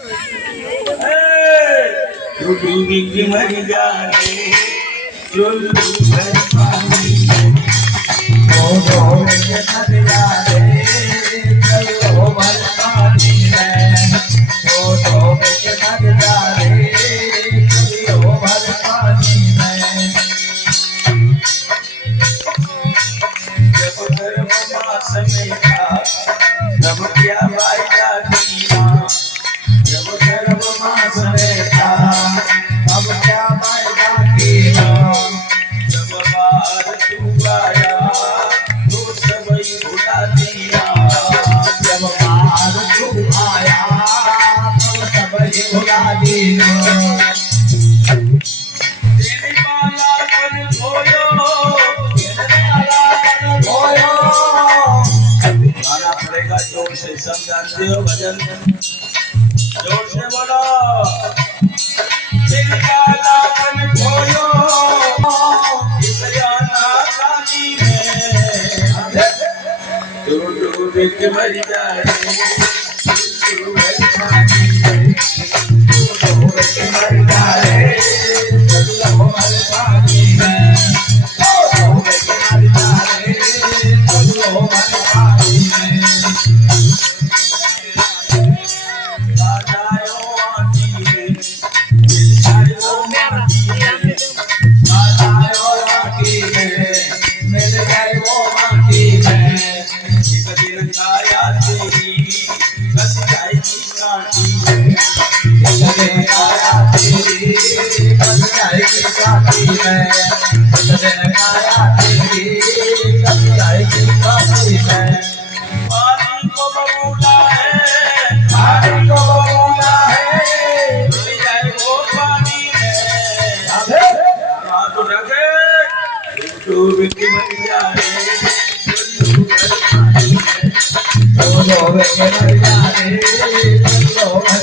तू डूबी की मर जाने जो घर पानी ओ के मर जाने चलो भर पानी में ओ के मर जाने चलो भर पानी में जब गर्भवास में था तब क्या भाई जाती माँ जब गर्भवास में था अब क्या फायदा किया जब बाहर तू आया तो सबई भुला दिया जब बाहर तू आया तो सबई भुला दिया तेरी माला पर खोयो गाना पड़ेगा जोर से सब जानते हो भजन जोर से बोलो दिल काला मन खोयो इस जाना कानी में तू डूब के मर जाए तू डूब के मर जाए चलो मर पानी में डूब के मर जाए चलो मर पानी में Oh,